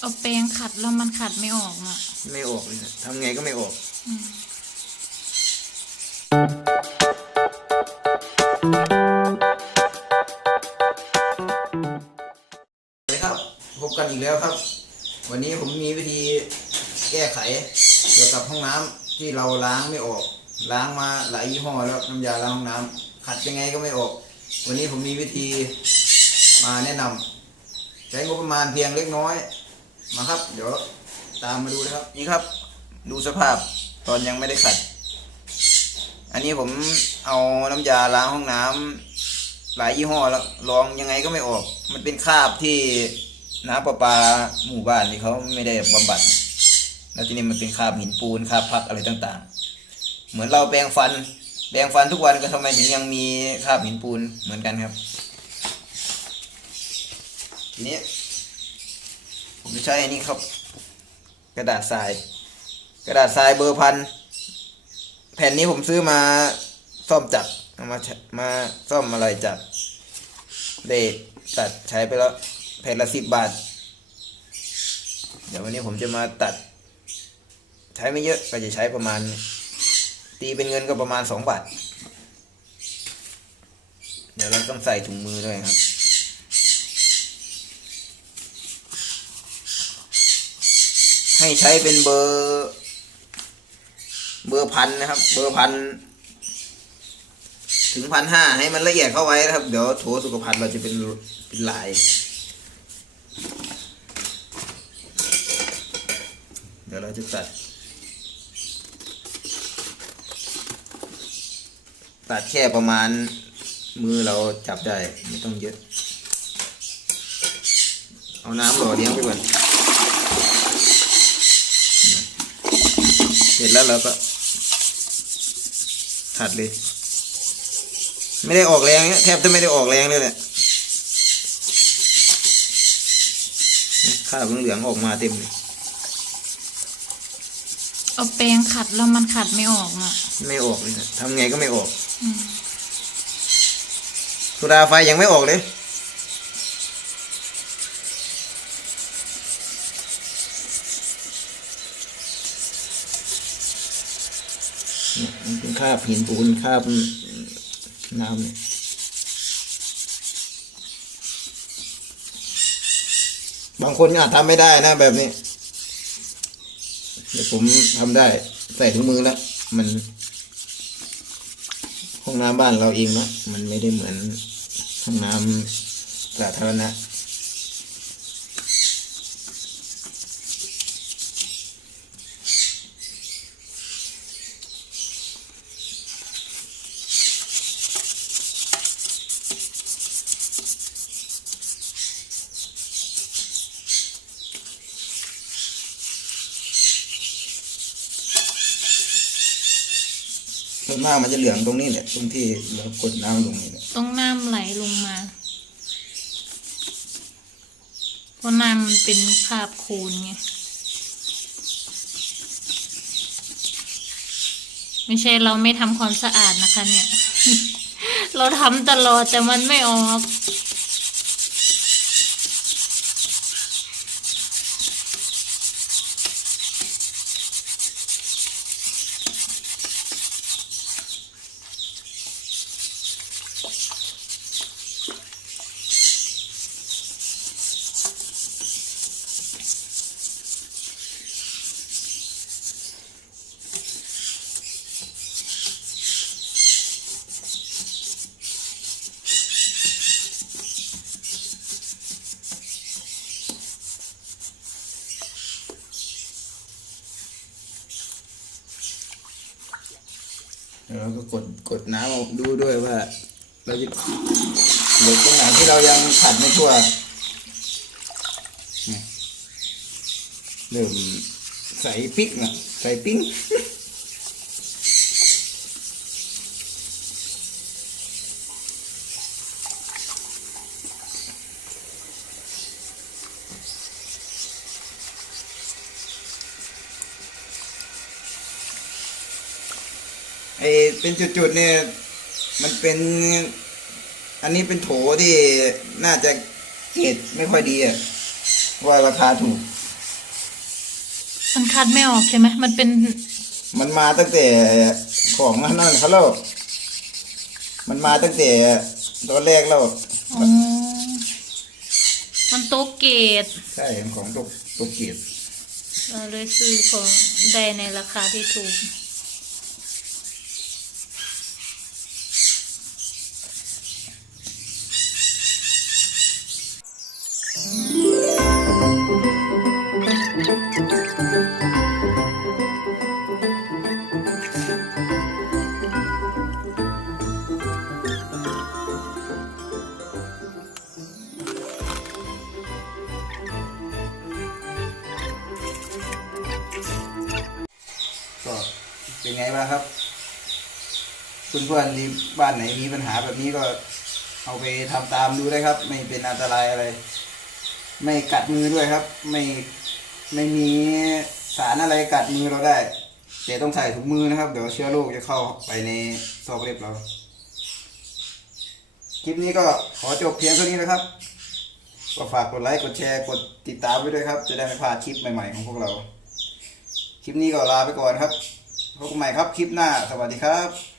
เอาแปรงขัดแล้วมันขัดไม่ออกอะ ไม่ออกเลยนะทำไงก็ไม่ออกอืมสวัสดีครับ พบกันอีกแล้วครับ วันนี้ผมมีวิธีแก้ไข เกี่ยวกับห้องน้ำที่เราล้างไม่ออก ล้างมาหลายยี่ห้อแล้วน้ำยาล้างห้องน้ำขัดยังไงก็ไม่ออก วันนี้ผมมีวิธีมาแนะนำใช้งบประมาณเพียงเล็กน้อย มาครับ เดี๋ยวตามมาดูนะครับ นี่ครับ ดูสภาพตอนยังไม่ได้ขัด อันนี้ผมเอาน้ำยาล้างห้องน้ำหลายยี่ห้อแล้วลองยังไงก็ไม่ออก มันเป็นคราบที่น้ำประปาหมู่บ้านที่เขาไม่ได้บำบัด แล้วทีนี้มันเป็นคราบหินปูนคราบพักอะไรต่างๆ เหมือนเราแปรงฟันแปรงฟันทุกวันก็ทำไมถึงยังมีคราบหินปูนเหมือนกันครับ ทีนี้ ใช้อันนี้ครับ กระดาษทราย กระดาษทรายเบอร์พันแผ่นนี้ผมซื้อมาซ่อมจักรเอามามาซ่อมอะไรจักรได้ตัดใช้ไปแล้วแผ่นละสิบบาท เดี๋ยววันนี้ผมจะมาตัด ใช้ไม่เยอะก็จะใช้ประมาณ ตีเป็นเงินก็ประมาณสองบาท เดี๋ยวเราต้องใส่ถุงมือด้วยครับ ให้ใช้เป็นเบอร์ เบอร์พันนะครับ เบอร์พันถึงพันห้าให้มันละเอียดเข้าไว้นะครับ เดี๋ยวโถสุขภัณฑ์เราจะเป็นเป็นลาย เดี๋ยวเราจะตัด ตัดแค่ประมาณมือเราจับได้ ไม่ต้องเยอะ เอาน้ำหล่อเลี้ยงไปก่อน เสร็จแล้วเราก็ขัดเลย ไม่ได้ออกแรงเนี่ยแทบจะไม่ได้ออกแรงเลยแหละข้าวเหลืองๆออกมาเต็มเลยเอาแปรงขัดแล้วมันขัดไม่ออกอะ ไม่ออกเลยนะทำไงก็ไม่ออกอืมสุดาไฟยังไม่ออกเลย เนี่ย มันเป็นคาบหินปูนคาบน้ำเนี่ยบางคนอาจทำไม่ได้นะแบบนี้เดี๋ยวผมทำได้ใส่ถุงมือแล้ว มัน ห้องน้ำบ้านเราเองเนาะมันไม่ได้เหมือนห้องน้ำสาธารณะ วนมากมันจะเหลืองตรงนี้เนี่ยตรงที่เรากดน้ำลงนี่เนี่ยต้องน้ำไหลลงมาเพราะน้ำมันเป็นคาบโคลนไงไม่ใช่เราไม่ทำความสะอาดนะคะเนี่ย เราทำตลอดแต่มันไม่ออก แล้วก็กดกดน้ำออกดูด้วยว่า เราจะเหลือตรงไหนที่เรายังขัดไม่ทั่วเนี่ยเริ่มใส่ปิ๊กนะใส่ปิ้ง ไอเป็นจุดๆเนี่ยมันเป็น อันนี้เป็นโถที่น่าจะเกรดไม่ค่อยดีอะว่าราคาถูก มันคัดไม่ออกใช่ไหมมันเป็น มันมาตั้งแต่ของนั่นเขาแล้วมันมาตั้งแต่ตอนแรกแล้วอ๋อมันโต๊ะเกตใช่ของตกตกเกียรเราเลยซื้อของได้ในราคาที่ถูกก็ เป็นไงบ้างครับเพื่อนๆที่บ้านไหนมีปัญหาแบบนี้ก็เอาไปทำตามดูได้ครับ ไม่เป็นอันตรายอะไร ไม่กัดมือด้วยครับ ไม่ไม่มีสารอะไรกัดมือเราได้แต่ต้องใส่ถุงมือนะครับ เดี๋ยวเชื้อโรคจะเข้าไปในซอกเล็บเราคลิปนี้ก็ขอจบเพียงเท่านี้นะครับก็ฝากกดไลค์กดแชร์กดติดตามไว้ด้วยครับ จะได้ไม่พลาดคลิปใหม่ๆของพวกเรา คลิปนี้ก็ลาไปก่อนครับ พบกันใหม่ครับคลิปหน้า สวัสดีครับ